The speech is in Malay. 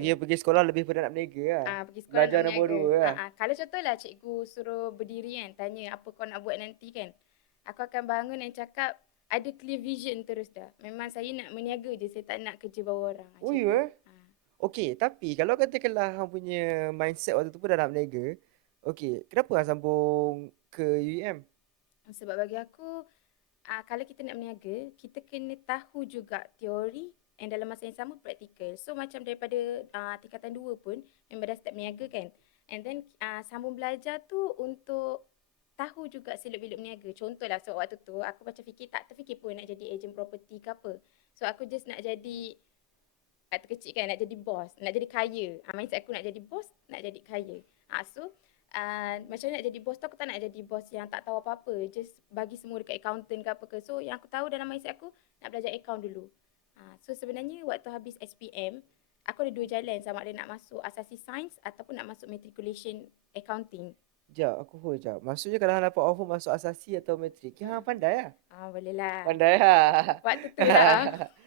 dia pergi sekolah lebih pada nak berniaga lah. Ah, pergi sekolah Belajar nombor dua lah. Ah, ah. Kalau contohlah cikgu suruh berdiri kan, tanya apa kau nak buat nanti kan. Aku akan bangun dan cakap ada clear vision terus dah. Memang saya nak berniaga je, saya tak nak kerja bawah orang. Oh Macam tu. ya? Ah. Okey, tapi kalau katakanlah hang punya mindset waktu tu pun dah nak berniaga. Okey, kenapa hang sambung ke UEM? Sebab bagi aku, uh, kalau kita nak berniaga, kita kena tahu juga teori and dalam masa yang sama praktikal. So macam daripada uh, tingkatan dua pun memang dah start berniaga kan. And then uh, sambung belajar tu untuk tahu juga seluk-beluk berniaga. Contohlah so waktu tu aku macam fikir tak terfikir pun nak jadi agent property ke apa. So aku just nak jadi waktu kecil kan nak jadi boss, nak jadi kaya. Uh, mindset aku nak jadi boss, nak jadi kaya. Uh, so uh, macam nak jadi bos tu aku tak nak jadi bos yang tak tahu apa-apa. Just bagi semua dekat accountant ke apa ke. So yang aku tahu dalam mindset aku nak belajar account dulu. Uh, so sebenarnya waktu habis SPM, aku ada dua jalan sama ada nak masuk asasi sains ataupun nak masuk matriculation accounting. Sekejap, aku hold sekejap. Maksudnya kalau hang dapat offer masuk asasi atau matrik, hang pandai lah. Ah boleh lah. Pandai lah. Waktu tu lah.